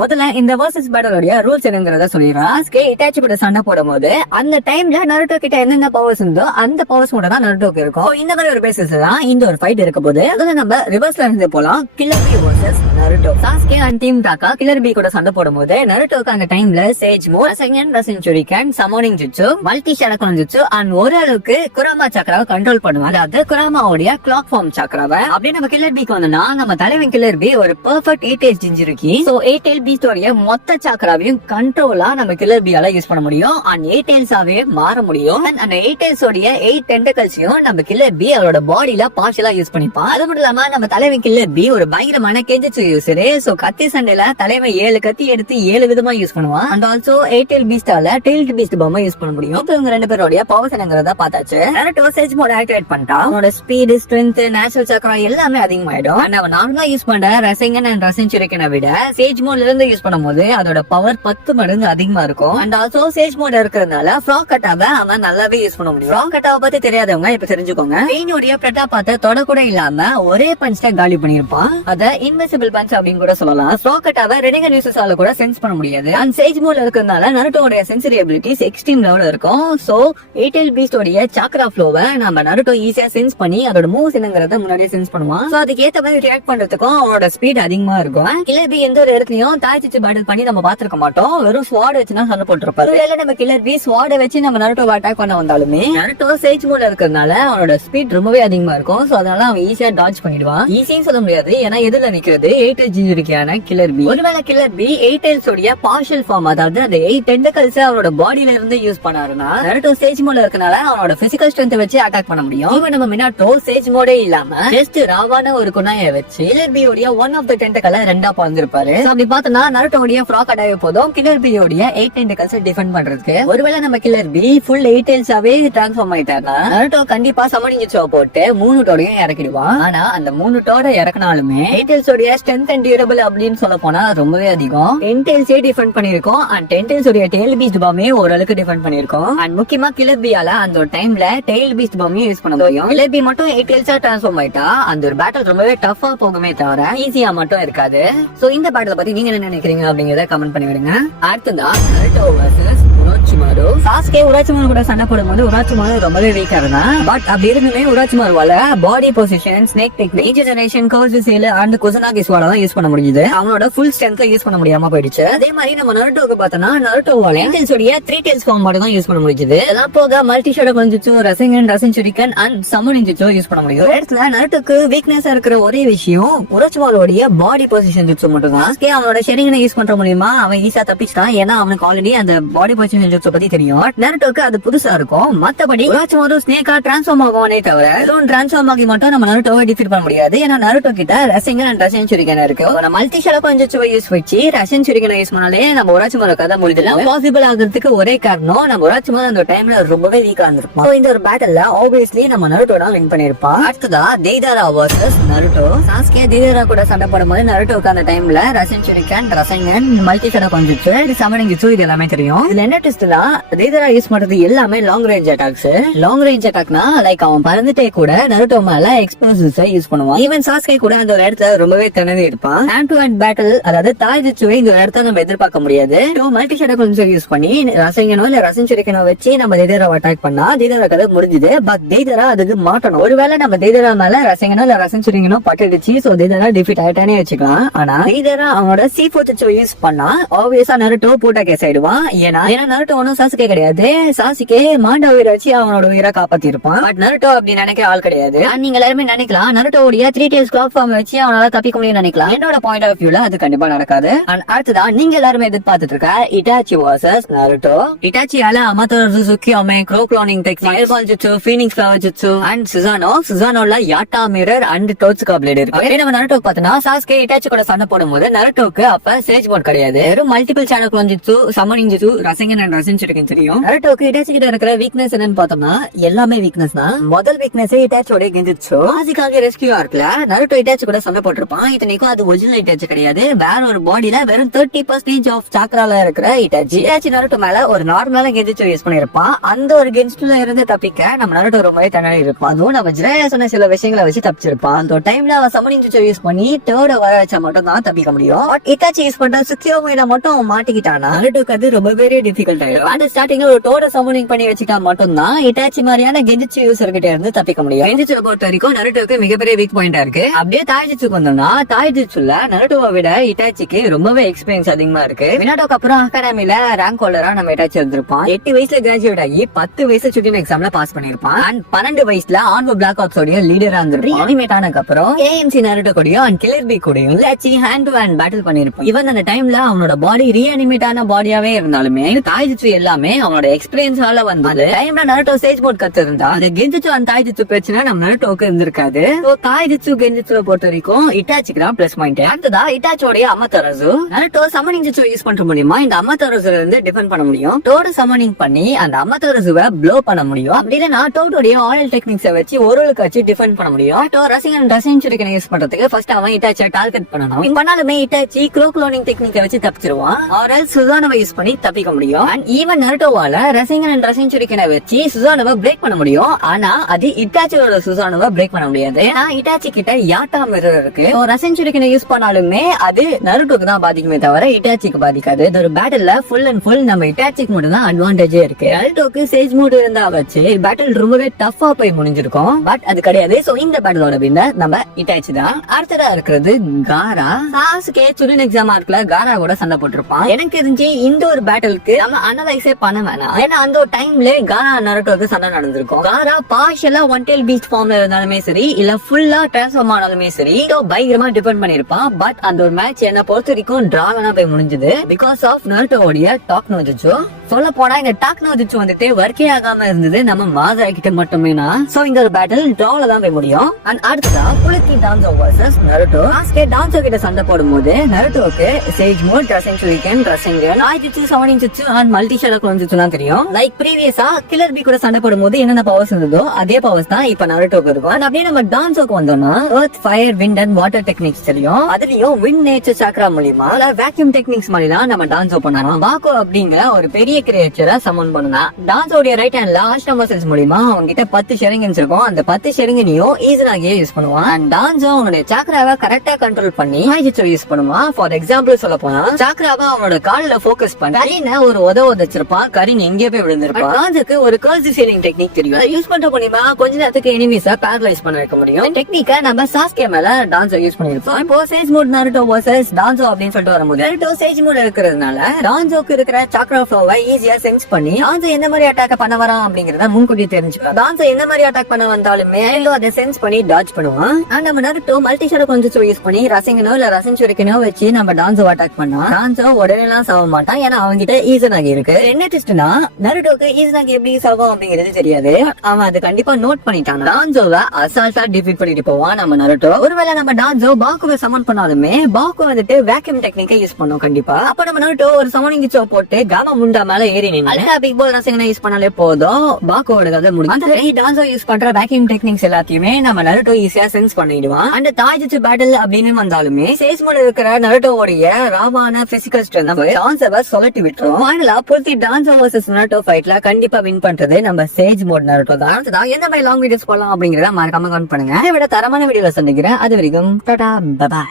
முதல்ல இந்த versus பேட்டலோட rules என்னங்கறத சொல்லிடுறேன். சாஸ்கே இட்டாச்சி கூட சண்டை போடும் போது அந்த டைம்ல நருட்டோ கிட்ட என்னென்ன பவர்ஸ் இருந்தோ அந்த பவர்ஸ் மட்டும் தான் நருட்டோக்கு இருக்கும். இந்த மாதிரி ஒரு பேசிஸ் தான் இந்த ஒரு ஃபைட் இருக்க போது. அதுல நம்ம ரிவர்ஸ்ல இருந்து போலாம். Killer B versus Naruto. Sasuke and team Taka Killer B கூட சண்டை போடும் போது நருட்டோக்கு அந்த டைம்ல sage mode, second Rasen Shuriken, summoning jutsu, multi shadow clone jutsu and ஓரளவுக்கு குராமா சக்கராவை கண்ட்ரோல் பண்ணுவாங்க. அதாவது குராமாவுடைய கிளாக் ஃபார்ம் சக்கராவை. அப்படியே நம்ம கில்லர் பிக்கு வந்தோம்னா நம்ம தலைவன் கில்லர் பி ஒரு பெர்ஃபெக்ட் 8 ஜிஞ்சிருக்கி. சோ 8 பீஸ்டோடைய மொத்த சக்கராவையும் கண்ட்ரோலா நம்ம கில்லர் பியால யூஸ் பண்ண முடியும். அண்ட் 8 மாற முடியும். அந்த 8 உடைய 8 டென்டக்கல்ஸையும் நம்ம கில்லர் பி அவரோட பாடியில பார்ஷியலா யூஸ் பண்ணிப்பான். அது மட்டும் இல்லாம நம்ம தலைவன் கில்லர் பி ஒரு பயங்கரமான கெஞ்சிச்சு யூசர். சோ கத்தி சண்டையில தலைவன் 7 கத்தி எடுத்து 7 விதமா யூஸ் பண்ணுவான். அண்ட் ஆல்சோ 8 பீஸ்டால டெய்ல்ட் பீஸ்ட் பொம்மை யூஸ் பண்ண முடியும். இப்போ இவங்க ரெண்டு பேரோட பவர்ஸ் என்னங்கறத பார்த்தாச்சு. நருட்டோ சேஜ் மோட் ஆக்டிவேட் பண்ணிட்டா அவனோட ஸ்பீட், ஸ்ட்ரென்த், நேச்சுரல் சக்கரா எல்லாமே அதிகமாயிடும். அண்ட் அவன் நார்மலா யூஸ் பண்ற ரசங்கன் அண்ட் ரசன் சுரிக்கனை விட சேஜ் மோட்ல இருந்து யூஸ் பண்ணும்போது அதோட பவர் 10 மடங்கு அதிகமா இருக்கும். அண்ட் ஆல்சோ சேஜ் மோட் இருக்கிறதுனால ஃப்ராக் கட்டாவை அவன் நல்லாவே யூஸ் பண்ண முடியும். ஃப்ராக் கட்டாவை பத்தி தெரியாதவங்க இப்ப தெரிஞ்சுக்கோங்க. பெயினுடைய பிரட்டா பார்த்து தொட கூட இல்லாம ஒரே பஞ்ச்ல காலி பண்ணிருப்பான். அத இன்விசிபிள் பஞ்ச் அப்படின்னு கூட சொல்லலாம். ஃப்ராக் கட்டாவை ரெனிகன் யூசர்ஸால கூட சென்ஸ் பண்ண முடியாது. அண்ட் சேஜ் மோட்ல இருக்கிறதுனால நருட்டோட சென்சரி எபிலிட்டிஸ் எக்ஸ்ட்ரீம் லெவல்ல இருக்கும். சோ 8 பீஸ்டோட சக்ரா ஃப்ளோவை நம்ம நருட்டோ ஈஸியா சென்ஸ் பண்ணி அதோட மூவ்ஸ் என்னங்கறத முன்னாடியே சென்ஸ் பண்ணுவான். சோ அதுக்கு ஏத்த மாதிரி ரியாக்ட் பண்றதுக்கும் அவனோட ஸ்பீட் அதிகமா இருக்கும். கில்லர் பி எந்த ஒரு இடத்துலயும் தாய்ச்சி பேட்டில் பண்ணி நம்ம பாத்துருக்க மாட்டோம். வெறும் ஸ்வாட் வச்சு தான் சண்டை போட்டுருப்பாரு. நம்ம கில்லர் பி ஸ்வாட வச்சு நம்ம நருட்டோ அட்டாக் பண்ண வந்தாலுமே நருட்டோ சேஜ் மோட்ல இருக்கிறதுனால அவனோட ஸ்பீட் ரொம்பவே அதிகமா இருக்கும். சோ அதனால அவன் ஈஸியா டாட்ஜ் பண்ணிடுவான். ஈஸின்னு சொல்ல முடியாது, ஏன்னா எதுல நிக்கிறது 8 ஜிஞ்சிருக்கான கில்லர் பி. ஒருவேளை கில்லர் பி 8 உடைய பார்ஷியல் ஃபார்ம், அதாவது அந்த 8 டென்டக்கல்ஸ் அவனோட பாடியில இருந்து யூஸ் பண்ணாருன்னா நருட்டோ சேஜ் மோட்ல இருக்கனால அவனோட பிசிக்கல் ஸ்ட்ரென்த் வச்சு அட்டாக் பண்ண முடியும். இவன் நம்ம மினாட்டோ சேஜ் மோடே இல்லாம ஜஸ்ட் ராவான ஒரு குணாயை வச்சு கில்லர் பி உடைய ஒன் ஆஃப் த டென்டக்கலை ரெண்டா பறந்திருப்பாரு. அப்படி பார்த்தோம்னா நருட்டோ உடைய ஃப்ராக் அடாவே போதும் கில்லர் பி உடைய 8 டென்டக்கல்ஸ் டிஃபெண்ட் பண்றதுக்கு. ஒருவேளை நம்ம கில்லர் பி ஃபுல் 8 டிரான்ஸ்ஃபார்ம் ஆயிட்டாருன்னா நருட்டோ கண்டிப்பா சமனிங் ஜுட்சு போட்டு 3 டோடையும் இறக்கிடுவான். ஆனா அந்த 3 டோட இறக்கினாலுமே 8 உடைய ஸ்ட்ரென்த் அண்ட் டியூரபிள் அப்படின்னு சொல்ல போனா ரொம்பவே அதிகம். 10 டிஃபெண்ட் பண்ணிருக்கோம். அண்ட் 10 உடைய டெய்ல் பீஸ்ட் பாமே ஓரளவுக்கு டிஃபெண்ட் பண்ணிருக்கோம். அண்ட் முக்கியமா கில்லர் பியால அந்த ஒரு டைம்ல டெய்ல் பீஸ்ட் பாமையும் யூஸ் பண்ண முடியும். கில்லர் பி மட்டும் 8 டிரான்ஸ்ஃபார்ம் ஆயிட்டா அந்த ஒரு பேட்டில் ரொம்பவே டஃபா போகுமே தவிர ஈஸியா மட்டும் இருக்காது. சோ இந்த பேட்டில் பத்தி நீங்க என்ன நினைக்கிறீங்க அப்படிங்கறத கமெண்ட் பண்ணி விடுங்க. அடுத்ததான் நருட்டோ வர்சஸ் உரோச்சிமாரு. சாஸ்கே உரோச்சிமாரு கூட சண்டை போடும்போது உரோச்சிமாரு ரொம்பவே வீக்கா இருந்தான். பட் அப்படி இருந்துமே உரோச்சிமாருவால body position, snake technique, generation, curse seal and Kusanagi sword தான் யூஸ் பண்ண முடியுது. அவனோட ஃபுல் ஸ்ட்ரென்த் யூஸ் பண்ண முடியாம போயிடுச்சு. அதே மாதிரி நம்ம நருட்டோக்கு பார்த்தோம்னா நருட்டோவால 3 டெயில்ஸ் ஃபார்ம் மட்டும் தான் யூஸ் பண்ண முடியுது. அதெல்லாம் போக multi shadow clone jutsu, Rasengan, Rasen Shuriken and summoning jutsu use பண்ண முடியும். இடத்துல நருட்டோக்கு வீக்னஸா இருக்கிற ஒரே விஷயம் உரோச்சிமாருடைய பாடி பொசிஷன் ஜுட்சு மட்டும் தான். அவனோட ஷெரிங்கனை யூஸ் பண்ற மூலியமா அவன் ஈஸியா தப்பிச்சிட்டான். ஏன்னா அவனுக்கு ஆல்ரெடி அந்த பாடி பொசிஷன் ஜுட்சு பத்தி தெரியும். நருட்டோக்கு அது புதுசா இருக்கும். மத்தபடி உரோச்சிமாரு ஸ்னேக்கா டிரான்ஸ்ஃபார்ம் ஆகுவானே தவிர டிரான்ஸ்ஃபார்ம் ஆகி மட்டும் நம்ம நருட்டோவை டிஃபீட் பண்ண முடியாது. ஏன்னா நருட்டோ கிட்ட ரசங்கன் அண்ட் ரசன் சுரிகன் இருக்கு. மல்டி ஷடகன் ஜுட்சுவை யூஸ் வச்சு ரசன் சுரிகனை யூஸ் பண்ணாலே நம்ம உரோச்சிமாரு கதை முடியலாம். பாசிபிள் ஆகிறதுக்கு ஒரே காரணம் நம்ம உரோச்சிமாரு அந்த டைம்ல ரொம்பவே வீக்கா இருந்திருப்பான். இந்த ஒரு பேட்டில்ல ஆப்வியஸ்லி நம்ம நருட்டோ தான் வின் பண்ணிருப்பான். அடுத்ததா தேய்தாரா வர்சஸ் நருட்டோ. சாஸ்கே தேய்தாரா கூட சண்டை போடும்போது நருட்டோக்கு அந்த டைம்ல ரசன் சுரிகன், ரசங்கன், multi shadow clone jutsu, summoning jutsu இது எல்லாமே தெரியும். இதுல என்ன ட்விஸ்ட்னா தேய்தாரா யூஸ் பண்றது எல்லாமே long range attacks. Long range அட்டாக்னா லைக் அவன் பறந்துட்டே கூட நருட்டோ மேல எக்ஸ்ப்ளோசிவ்ஸ் யூஸ் பண்ணுவான். ஈவன் சாஸ்கே கூட அந்த ஒரு இடத்துல ரொம்பவே திணறி இருப்பான். ஹேண்ட் டு ஹேண்ட் பேட்டில், அதாவது தாய் ஜுட்சுவை இந்த ஒரு இடத்துல நம்ம எதிர்பார்க்க முடியாது. மல்டி ஷடகன் யூஸ் பண்ணி ரசங்கனோ இல்ல ரசன் சுரிகனோ வச்சு நம்ம தேய்தாரா அட்டாக் பண்ணா தேய்தாரா கதை முடிஞ்சது. பட் தேய்தாரா அதுக்கு மாட்டணும். ஒருவேளை நம்ம தேய்தாரா மேல ரசங்கனோ இல்ல ரசன் சுரிகனோ பட்டுடுச்சு, சோ தேய்தாரா டிஃபீட் ஆயிட்டானே வச்சுக்கலாம். ஆனா தேய்தாரா அவனோட C4 ஜுட்சுவை யூஸ் பண்ணா ஆப்வியஸா நருட்டோ போட்டா கேஸ் ஆயிடுவான். ஏன்னா நருட்டோ ஒன்னும் சாஸ்கே கிடையாது. சாஸ்கே மாண்டா உயிரை வச்சு அவனோட உயிரை காப்பாத்தி இருப்பான். பட் நருட்டோ அப்படி நினைக்க ஆள் கிடையாது. நீங்க எல்லாருமே நினைக்கலாம் நருட்டோடைய 3 டெயில்ஸ் கிளாக் ஃபார்ம் வச்சு அவனால தப்பிக்க முடியும்னு நினைக்கலாம். என்னோட பாயிண்ட் ஆஃப் வியூல அது கண்டிப்பா நடக்காது. அடுத்ததான் நீங்க எல்லாருமே எதிர்பார்த்துட்டு இருக்க இட்டாச்சி வர்சஸ் நருட்டோ. இட்டாச்சியால Amaterasu Tsukuyomi, crow cloning technique, fireball jutsu, phoenix flower jutsu and சுசானோல Yata mirror and Totsuka blade இருக்கு. நம்ம நருட்டோ பார்த்தனா சாஸ்கே இட்டாச்சி கூட சண்டை போடும்போது நருட்டோக்கு அப்ப சேஜ் மோட் கிடையாது. வெறும் multiple channel clone jutsu, summoning jutsu, Rasengan and Rasen Shuriken தெரியும். நருட்டோக்கு இட்டாச்சி கிட்ட இருக்கிற வீக்னஸ் என்னன்னு பார்த்தோம்னா எல்லாமே வீக்னஸ் தான். முதல் வீக்னஸ் இட்டாச்சியோட கெஞ்சிச்சு. ஆசிக்காக ரெஸ்கியூ ஆர்க்ல நருட்டோ இட்டாச்சி கூட சண்டை போட்டிருப்பான். இத்தனைக்கும் அது ஒரிஜினல் இட்டாச்சி கிடையாது, வேற ஒரு பாடியில வெறும் 30% ஆஃப் சாக்ரால இருக்கிற இட்டாச்சி. இட்டாச்சி நருட்டோ மேல ஒரு நார்மலான கெஞ்சிச்சு யூஸ் பண்ணிருப்பான். அந்த ஒரு கெஞ்சிச்சுல இருந்து தப்பிக்க நம்ம நருட்டோ ரொம்பவே தண்ணி இருப்பான். அதுவும் நம்ம ஜிரேயா சொன்ன சில விஷயங்களை வச்சு தப்பிச்சிருப்பான். அந்த டைம்ல அவன் சமனிங் ஜுட்சு யூஸ் பண்ணி தேர்ட் வர வச்சா மட்டும் தான் தப்பிக்க முடியும். பட் இட்டாச்சி யூஸ் பண்ற சுக்கியோமையில மட்டும் அவன் மாட்டிக்கிட்டானா நருட்டோக்கு அது ரொம்பவே டிஃபிகல்ட் ஆயிடும். அந்த ஸ்டார்டிங்ல ஒரு டோட சமனிங் பண்ணி வச்சுட்டா மட்டும் தான் இட்டாச்சி மாதிரியான கெஞ்சிச்சு யூசர் கிட்ட இருந்து தப்பிக்க முடியும். கெஞ்சிச்சு பொறுத்த வரைக்கும் நருட்டோக்கு மிகப்பெரிய வீக் பாயிண்டா இருக்கு. அப்படியே தாய்ஜிட்சுக்கு வந்தோம்னா தாய்ஜிட்சுல நருட்டோவை விட இட்டாச்சிக்கு ரொம்பவே எக்ஸ்பீரியன்ஸ் அதிகமா இருக்கு. மினாட்டோக்கு அப்புறம் அகாடமில ரேங்க் ஹோல்டரா நம்ம இட்டாச்சி வந்திருப்பான். 8 வயசுல கிராஜுவேட் ஆகி 10 வயசு சுட்டின் எக்ஸாம்ல பாஸ் பண்ணிருப்பான். அண்ட் 12 வயசுல ஆன்வோ பிளாக் ஆப்ஸ் உடைய லீடரா இருந்திருப்பான். அனிமேட் ஆனதுக்கு அப்புறம் ஏஎம்சி நருட்டோ கூடயும் அண்ட் கில்லர் பி கூடயும் Itachi hand to hand battle பண்ணிருப்பான். இவன் அந்த டைம்ல அவனோட பாடி ரீஅனிமேட் ஆன பாடியாவே இருந்தாலுமே தாய்ஜிட்சு எல்லாமே அவனோட எக்ஸ்பீரியன்ஸால வந்து டைம்ல நருட்டோ சேஜ் மோட் கத்து இருந்தா அந்த கெஞ்சிச்சு அண்ட் தாய்ஜிட்சு பிரச்சனை நம்ம நருட்டோக்கு இருந்திருக்காது. தாய்ஜிட்சு கெஞ்சிட்சுல பொறுத்த வரைக்கும் இட்டாச்சிக்கு தான் பிளஸ் பாயிண்ட். அடுத்ததா இட்டாச்சியோட அமத்தரசு நருட்டோ சமனிங் ஜுட்சு யூஸ் பண்ற மூலியமா இந்த அமத்தரசுல இருந்து டிஃபெண்ட் பண்ண முடியும். டோட சமனிங் பண்ணி அந்த அமத்தரசுவை ப்ளோ பண்ண முடியும். அப்படி இல்லைன்னா டோட்டோடைய ஆயில் டெக்னிக்ஸை வச்சு ஓரளவுக்கு வச்சு டிஃபெண்ட் பண்ண முடியும். ரசிகன் ரசிகன் யூஸ் பண்றதுக்கு ஃபர்ஸ்ட் அவன் இட்டாச்சியை டார்கெட் பண்ணணும். இங்க பண்ணாலுமே இட்டாச்சி க்ளோனிங் டெக்னிக்கை வச்சு தப்பிச்சிருவான். அவரால் சுசானவை யூஸ் பண்ணி தப்பிக்க முடியும். அண்ட் ஈவன் நருட்டோவால ரசிகன் ரசிகனை வச்சு சுசானவை பிரேக் பண்ண முடியும். ஆனா அது இட்டாச்சியோட சுசானவை பிரேக் பண்ண முடியாது. ஏன்னா இட்டாச்சி கிட்ட யாட்டா மிரர் இருக்கு. ரசிகனை யூஸ் பண்ணாலுமே அது நருட்டோக்கு தான் பாதிக்குமே தவிர இட்டாச்சிக்கு பாதிக்காது. இது ஒரு பேட்டில்ல ஃபுல் அண்ட் ஃபுல் நம்ம இட்டாச்சிக்கு மட்டும் தான் அட்வான்டேஜே இருக்கு. நருட்டோக்கு சேஜ் மூட் இருந்தா வச்சு பேட்டில் ரொம்பவே டஃபா போய் முடிஞ்சிருக்கும். பட் அது கிடையாது. சோ இந்த பேட்டிலோட வின்னர் நம்ம இட்டாச்சி தான். அடுத்ததா இருக்கிறது காரா. சாஸ்கே சுரின் எக்ஸாம் ஆர்க்ல காரா கூட சண்டை போட்டிருப்பான். எனக்கு தெரிஞ்சு இந்த ஒரு பேட்டிலுக்கு நம்ம அனலைஸே பண்ண வேணாம். ஏன்னா அந்த ஒரு டைம்ல காரா நருட்டோக்கு சண்டை நடந்திருக்கும். காரா பார்ஷியலா ஒன் டெயில் பீச் ஃபார்ம்ல இருந்தாலுமே சரி இல்ல ஃபுல்லா டிரான்ஸ்ஃபார்ம் ஆனாலுமே சரி பயங்கரமா டிபெண்ட் பண்ணிருப்பான். பட் அந்த ஒரு மேட்ச் என்ன பொறுத்த வரைக்கும் டிராவனா போய் முடிஞ்சது பிகாஸ் ஆஃப் நருட்டோடைய டாக் நோ ஜுட்சு. சொல்ல போனா இந்த டாக் நோ ஜுட்சு வந்துட்டு ஒர்க்கே ஆகாம இருந்தது நம்ம மாசா கிட்ட மட்டுமே. சோ இந்த ஒரு பேட்டில் டிரால தான் போய் முடியும். அண்ட் அடுத்ததா குலுக்கி Danzo versus Naruto. Sasuke Danzo கிட்ட சண்டை போடும்போது நருட்டோக்கு sage mode Rasen Shuriken Rasengan ஆய்ஜிட்சு summoning jutsu and multi shadow clone jutsu தான் தெரியும். லைக் ப்ரீவியஸா கில்லர் பி கூட சண்டை போடும்போது என்னென்ன பவர்ஸ் இருந்ததோ அதே பவர்ஸ் தான் இப்ப நருட்டோக்கு இருக்கும். அண்ட் அப்படியே நம்ம டான்சோக்கு வந்தோம்னா earth fire wind and water techniques தெரியும். அதுலயும் விண்ட் நேச்சர் சாக்ரா மூலியமா வேக்யூம் டெக்னிக்ஸ் மாதிரி தான் நம்ம டான்சோ பண்ணலாம். பாக்கோ அப்படிங்கிற ஒரு பெரிய கிரியேச்சரை சமன் பண்ணா டான்சோடைய ரைட் ஹேண்ட்ல ஆஷ்டமா செல்ஸ் மூலியமா அவங்க கிட்ட 10 ஷெரிங்கன்ஸ் இருக்கும். அந்த 10 ஷெரிங்கனையும் ஈஸியாகவே யூஸ் பண்ணுவான். அண்ட் டான்சோ அவனுடைய சாக்ராவை கரெக்டா கண்ட்ரோல் பண்ணி ஆய்ஜிட்சு யூஸ் பண்ணுவான். ஃபார் எக்ஸாம்பிள் சொல்ல போனா சாக்ராவை அவனோட காலில போக்கஸ் பண்ணி கரின ஒரு உதச்சிருப்பான். கரின் எங்கே போய் விழுந்திருப்பான். டான்ஸுக்கு ஒரு கர்சி சீலிங் டெக்னிக் தெரியும். யூஸ் பண்ற மூலியமா கொஞ்ச நேரத்துக்கு எனிமீஸை பேரலைஸ் பண்ண வைக்க முடியும். டெக்னிக்கை நம்ம சாஸ்கே மேல டான்சோ யூஸ் பண்ணிருப்போம். இப்போ சேஜ் மோட் நருட்டோ வர்சஸ் டான்சோ அப்படின்னு சொல்லிட்டு வரும்போது நருட்டோ சேஜ் மோட் இருக்கிறதுனால டான்சோக்கு இருக்கிற சாக்ரா ஃப்ளோவை ஈஸியா சென்ஸ் பண்ணி டான்சோ எந்த மாதிரி அட்டாக் பண்ண வரான் அப்படிங்கறத முன்கூட்டியே தெரிஞ்சுக்கலாம். டான்சோ எந்த மாதிரி அட்டாக் பண்ண வந்தாலுமே அதை சென்ஸ் பண்ணி டாட்ஜ் பண்ணுவான். அண்ட் நம்ம நருட்டோ மல்டி ஷேடோ கொஞ்சம் யூஸ் பண்ணி ரசிங்கனோ இல்ல ரசிங் சுரிக்கனோ வச்சு நம்ம டான்சோ அட்டாக் பண்ணா டான்சோ உடனே எல்லாம் சாவ மாட்டான். ஏன்னா அவங்க கிட்ட ஈசனாகி இருக்கு. என்ன ட்விஸ்ட்னா நருட்டோக்கு ஈசனாகி எப்படி சாவும் அப்படிங்கிறது தெரியாது. அவன் அது கண்டிப்பா நோட் பண்ணிட்டான். டான்சோவை அசால்ட்டா டிஃபீட் பண்ணிட்டு போவான் நம்ம நருட்டோ. ஒருவேளை நம்ம டான்சோ பாக்குவை சமன் பண்ணாலுமே பாக்கு வந்துட்டு வேக்யூம் டெக்னிக்கை யூஸ் பண்ணும் கண்டிப்பா. அப்ப நம்ம நருட்டோ ஒரு சமனிங் சோ போட்டு காமா முண்டா மேல ஏறி நின்னு பிக் பால் ரசிகனை யூஸ் பண்ணாலே போதும் பாக்கோட கதை முடியும். அந்த டான்சோ யூஸ் பண்ற வேக்யூம் டெக்னிக்ஸ் எல்லாத்தையுமே நம்ம நருட்டோ ஈஸியா சென்ஸ் பண்ணிடுவான். அந்த தாய்ஜிட்சு பேட்டில் அப்படின்னு வந்தாலுமே சேஸ் மோட் இருக்கிற நருட்டோவோடைய ராவான பிசிக்கல் ஸ்ட்ரென்த் டான்சோவை சொல்லட்டி விட்டுரும். ஃபைனலா புல்தி டான்சோ வர்சஸ் நருட்டோ ஃபைட்ல கண்டிப்பா வின் பண்றது நம்ம சேஜ் மோட் நருட்டோ தான். எந்த மாதிரி லாங் வீடியோஸ் போடலாம் அப்படிங்கறத மறக்காம கமெண்ட் பண்ணுங்க. இதை விட தரமான வீடியோல சந்திக்கிறேன். அது வரைக்கும் டாடா பை.